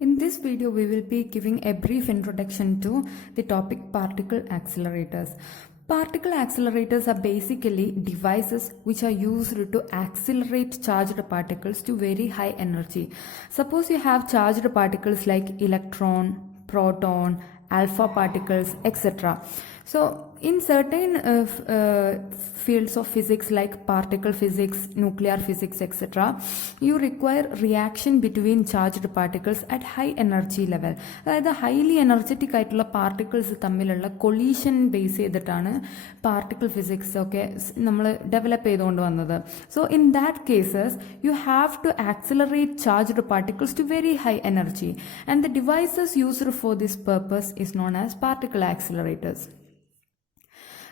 In this video, we will be giving a brief introduction to the topic particle accelerators. Particle accelerators are basically devices which are used to accelerate charged particles to very high energy. Suppose you have charged particles like electron, proton, alpha particles, etc. So in certain fields of physics like particle physics, nuclear physics, etc., you require reaction between charged particles at high energy level. അതായത് highly energetic ആയിട്ടുള്ള particles തമ്മിലുള്ള collision base ചെയ്തിട്ടാണ് particle physics ഒക്കെ നമ്മൾ develop ചെയ്തുകൊണ്ട് വന്നത്. So in that cases you have to accelerate charged particles to very high energy and the devices used for this purpose is known as particle accelerators.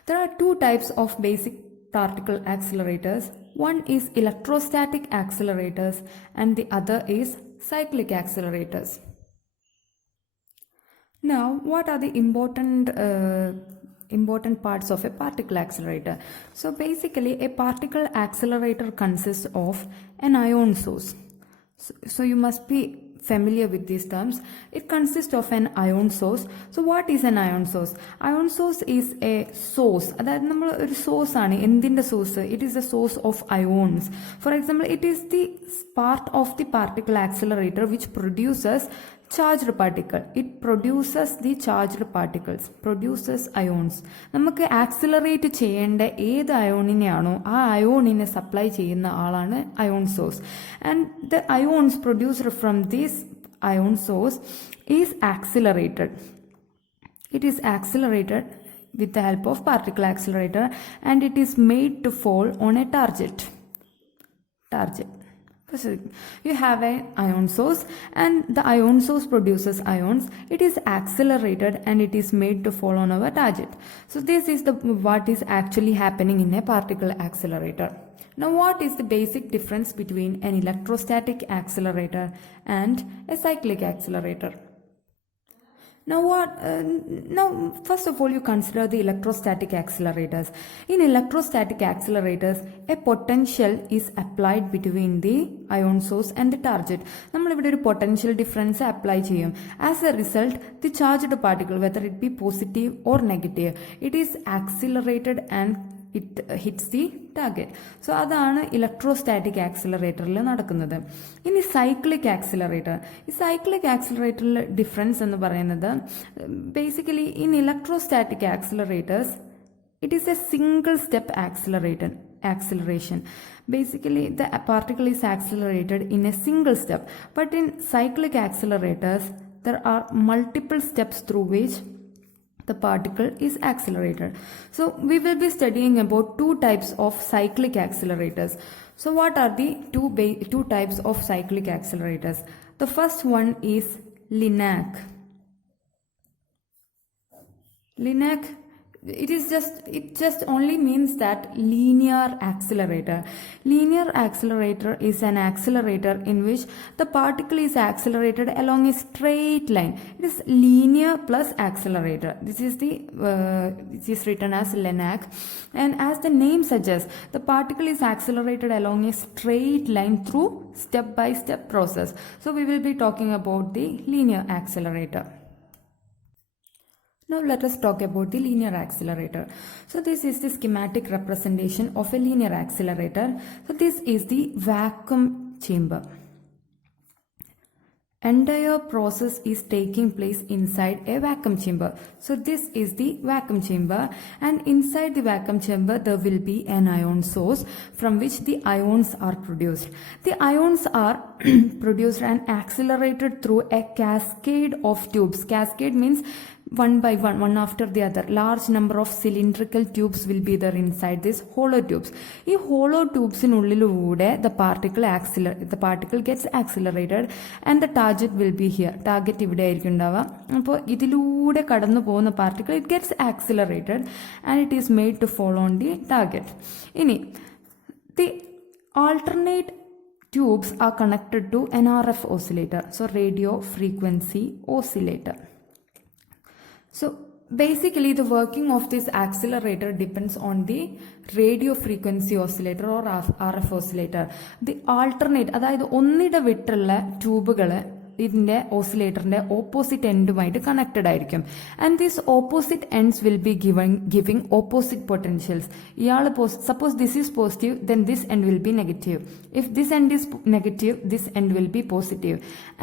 There are two types of basic particle accelerators. One is electrostatic accelerators and the other is cyclic accelerators. Now, what are the important parts of a particle accelerator? So basically, a particle accelerator consists of an ion source. So you must be familiar with these terms. It consists of an ion source. So what is an ion source? Ion source is a source. അതായത് നമ്മൾ ഒരു source ആണ്. എന്തിൻ്റെ source? It is A source of ions. For example, it is the part of the particle accelerator which produces charged particle. It produces the charged particles, produces ions. നമുക്ക് accelerate ചെയ്യേണ്ട ഏത് അയോണിനെയാണോ ആ അയോണിനെ supply ചെയ്യുന്ന ആളാണ് ion source. And the ions produced from this ion source is accelerated. It is accelerated with the help of particle accelerator and it is made to fall on a target. You have an ion source and the ion source produces ions. It is accelerated and it is made to fall on our target. So this is what is actually happening in a particle accelerator. Now what is the basic difference between an electrostatic accelerator and a cyclic accelerator? Now first of all, you consider the electrostatic accelerators. In electrostatic accelerators, a potential is applied between the ion source and the target. നമ്മൾ ഇവിടെ ഒരു potential difference apply ചെയ്യും. As a result, the charged particle, whether it be positive or negative, it is accelerated and it hits the target. So അതാണ് electrostatic ആക്സിലറേറ്ററിൽ നടക്കുന്നത്. ഇനി cyclic accelerator. ഈ cyclic ആക്സിലറേറ്ററിൽ difference എന്ന് പറയുന്നത് basically in electrostatic accelerators it is a single step acceleration. Basically the particle is accelerated in a single step, but in cyclic accelerators there are multiple steps through which the particle is accelerated. So we will be studying about two types of cyclic accelerators. So what are the two types of cyclic accelerators? The first one is LINAC. It just only means that linear accelerator. Linear accelerator is an accelerator in which the particle is accelerated along a straight line. It is linear plus accelerator. This is written as LINAC, and as the name suggests, the particle is accelerated along a straight line through step-by-step process. So we will be talking about the linear accelerator. Now let us talk about the linear accelerator. So this is the schematic representation of a linear accelerator. So this is the vacuum chamber. Entire process is taking place inside a vacuum chamber. So this is the vacuum chamber, and inside the vacuum chamber there will be an ion source from which the ions are produced. The ions are produced and accelerated through a cascade of tubes. Cascade means one by one after the other. Large number of cylindrical tubes will be there inside these hollow tubes. ഈ hollow tubesനുള്ളിലൂടെ the particle gets accelerated and the target will be here. Target ഇവിടെ ആയിരിക്കും ഉണ്ടാവുക. അപ്പോൾ ഇതിലൂടെ കടന്നു പോകുന്ന particle, it gets accelerated and it is made to fall on the target. ഇനി the alternate tubes are connected to an RF oscillator. So radio frequency oscillator. So basically the working of this accelerator depends on the radio frequency oscillator or RF oscillator. The alternate, അതായത് ഒന്നിട വിട്ടുള്ള ട്യൂബുകൾ ഇതിൻ്റെ ഓസിലേറ്ററിൻ്റെ opposite എൻഡുമായിട്ട് connected ആയിരിക്കും. And these opposite ends will be giving opposite potentials. Suppose this is positive, then this end will be negative. If this end is negative, this end will be positive.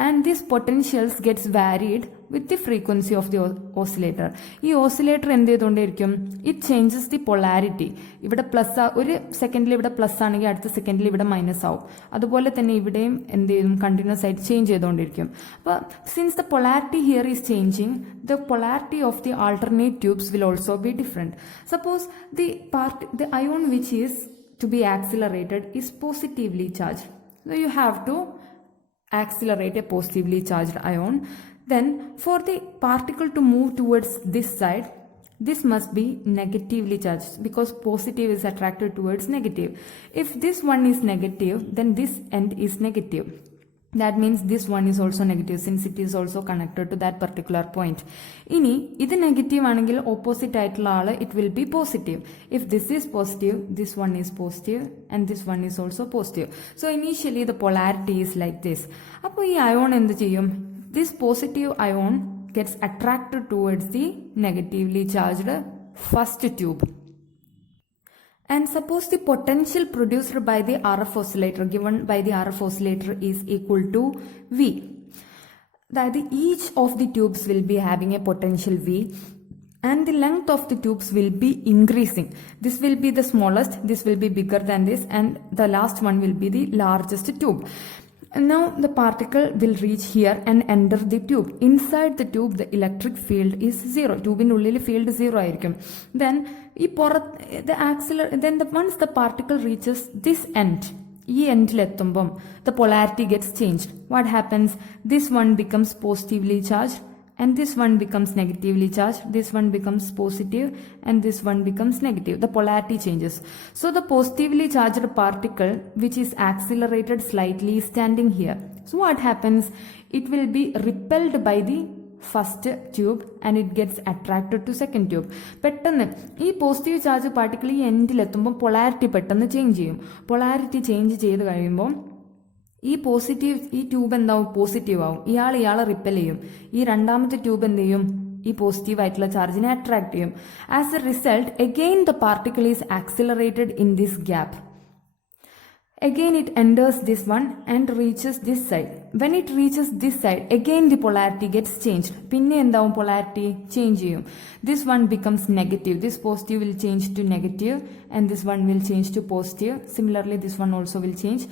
And these potentials gets varied with the frequency of the oscillator. ഈ oscillator എന്ത് ചെയ്തുകൊണ്ടിരിക്കും? It changes the polarity. ഇവിടെ plus, ഒരു സെക്കൻഡിൽ ഇവിടെ plus ആണെങ്കിൽ അടുത്ത സെക്കൻഡിൽ ഇവിടെ മൈനസ് ആവും. അതുപോലെ തന്നെ ഇവിടെയും എന്ത് ചെയ്യും? കണ്ടിന്യൂസ് ആയിട്ട് ചേഞ്ച് ചെയ്തുകൊണ്ടിരിക്കും. അപ്പോൾ since the polarity here is changing, the polarity of the alternate tubes will also be different. Suppose the ion which is to be accelerated is positively charged. So you have to accelerate a positively charged ion. Then for the particle to move towards this side, this must be negatively charged because positive is attracted towards negative. If this one is negative, then this end is negative. That means this one is also negative since it is also connected to that particular point. ഇനി ഇത് negative ആണെങ്കിൽ opposite ആയിട്ടുള്ള ആള് it will B positive. If this is positive, this one is positive and this one is also positive. So initially the polarity is like this. അപ്പോൾ ഈ ion എന്ത് ചെയ്യും? This positive ion gets attracted towards the negatively charged first tube. And suppose the potential produced by the RF oscillator, given by the RF oscillator, is equal to V. That each of the tubes will be having a potential V and the length of the tubes will be increasing. This will be the smallest, this will be bigger than this, and the last one will be the largest tube. And now the particle will reach here and enter the tube. Inside the tube, the electric field is 0. Tube-നുള്ളിൽ field 0 ആയിരിക്കും. Then once the particle reaches this end, ഈ എൻഡിലെത്തുമ്പം the polarity gets changed. What happens? This one becomes positively charged and this one becomes negatively charged. This one becomes positive and this one becomes negative. The polarity changes. So the positively charged particle which is accelerated slightly is standing here. So what happens? It will be repelled by the first tube and it gets attracted to second tube. പെട്ടെന്ന് ഈ positive charge particle ഈ എൻഡിലെത്തുമ്പോൾ polarity പെട്ടെന്ന് change ചെയ്യും. Polarity change ചെയ്ത് കഴിയുമ്പോൾ ഈ tube എന്താവും? Positive ആവും. ഇയാളെ റിപ്പൽ ചെയ്യും. ഈ രണ്ടാമത്തെ ട്യൂബ് എന്ത് ചെയ്യും? ഈ പോസിറ്റീവ് ആയിട്ടുള്ള ചാർജിനെ അട്രാക്ട് ചെയ്യും. As A result again the particle is accelerated in this gap. Again it enters this one and reaches this side. When it reaches this side, again the polarity gets changed. പിന്നെ എന്താവും? polarity change ചെയ്യും. This one becomes negative. This positive will change to negative and this one will change to positive. Similarly, this one also will change.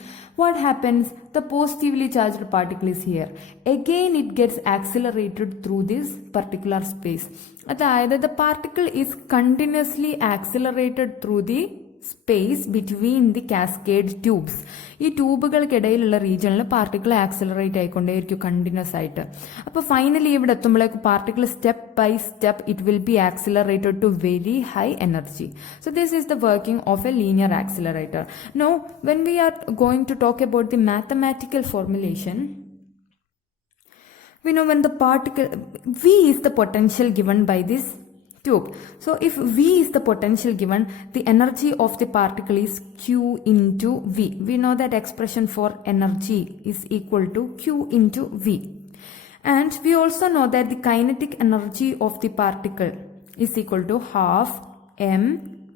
What happens? The positively charged particle is here. Again it gets accelerated through this particular space. അതായത് the particle is continuously accelerated through the space between the cascade tubes. ഈ ട്യൂബുകൾക്കിടയിലുള്ള റീജിയനിൽ particle accelerate ആയിക്കൊണ്ടേയിരിക്കും continuous ആയിട്ട്. അപ്പോൾ finally ഇവിടെ എത്തുമ്പോഴേക്ക് particle step by step it will be accelerated to very high energy. So this is the working of a linear accelerator. Now when we are going to talk about the mathematical formulation, we know when the particle V is the potential given by this tube. So if V is the potential given, the energy of the particle is Q into V. We know that expression for energy is equal to Q into V. And we also know that the kinetic energy of the particle is equal to half m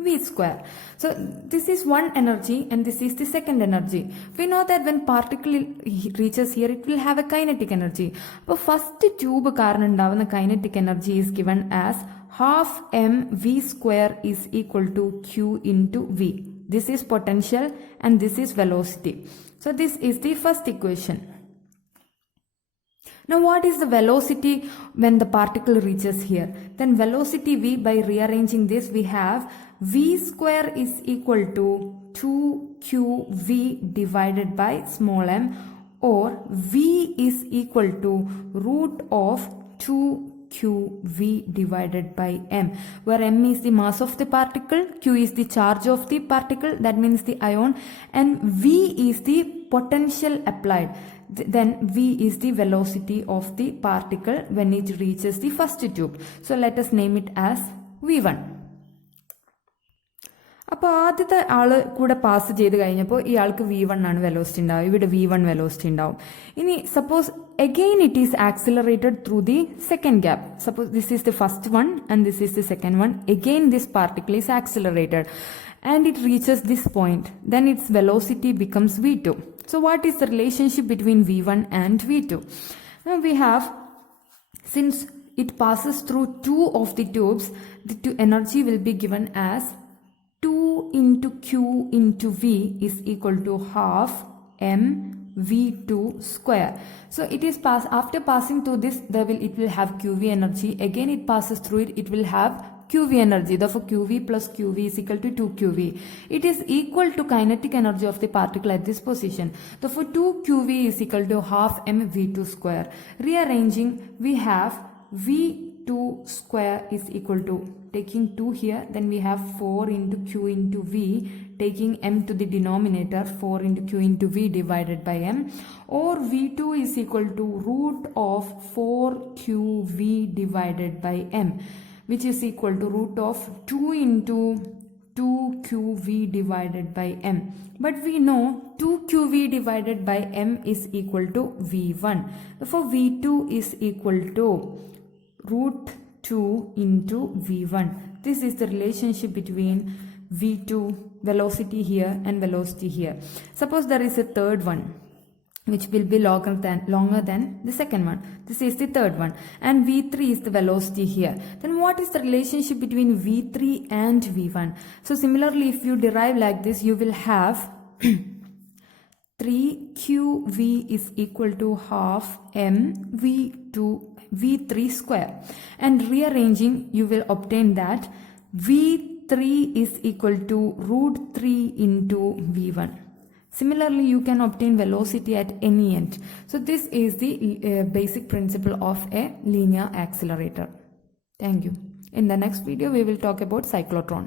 v square. So this is one energy and this is the second energy. We know that when particle reaches here, it will have a kinetic energy. But first tube കാരണം ഉണ്ടാവുന്ന kinetic energy is given as half m v square is equal to Q into V. This is potential and this is velocity. So this is the first equation. Now what is the velocity when the particle reaches here? Then velocity V, by rearranging this, we have V square is equal to 2qv divided by small m, or V is equal to root of 2qv divided by m, where m is the mass of the particle, q is the charge of the particle, that means the ion, and v is the potential applied. Then v is the velocity of the particle when it reaches the first tube. So let us name it as v1. അപ്പോൾ ആദ്യത്തെ ആള് കൂടെ pass ചെയ്ത് കഴിഞ്ഞപ്പോൾ ഇയാൾക്ക് V1 ആണ് velocity ഉണ്ടാവും, ഇവിടെ V1 വെലോസിറ്റി ഉണ്ടാവും. ഇനി suppose again it is accelerated through the second gap. Suppose this is the first one and this is the second one. Again this particle is accelerated and it reaches this point. Then its velocity becomes V2. So what is the relationship between V1 and V2? Now we have, since it passes through two of the tubes, the energy will be given as 2 into Q into V is equal to half m V2 square. So it is after passing through this, it will have QV energy. Again it passes through it, it will have QV energy. Therefore QV plus QV is equal to 2QV. It is equal to kinetic energy of the particle at this position. Therefore 2QV is equal to half m V2 square. Rearranging, we have V2 square is equal to, taking 2 here, then we have 4 into Q into V, taking m to the denominator, 4 into Q into V divided by m, or V2 is equal to root of 4QV divided by m, which is equal to root of 2 into 2QV divided by m. But we know 2QV divided by m is equal to V1. Therefore V2 is equal to root 2 into V1. This is the relationship between V2, velocity here, and velocity here. Suppose there is a third one which will be longer than the second one. This is the third one, and V3 is the velocity here. Then what is the relationship between V3 and V1? So similarly, if you derive like this, you will have 3QV is equal to half m V3 square, and rearranging you will obtain that V3 is equal to root 3 into V1. Similarly, you can obtain velocity at any end. So this is the basic principle of a linear accelerator. Thank you. In the next video, we will talk about cyclotron.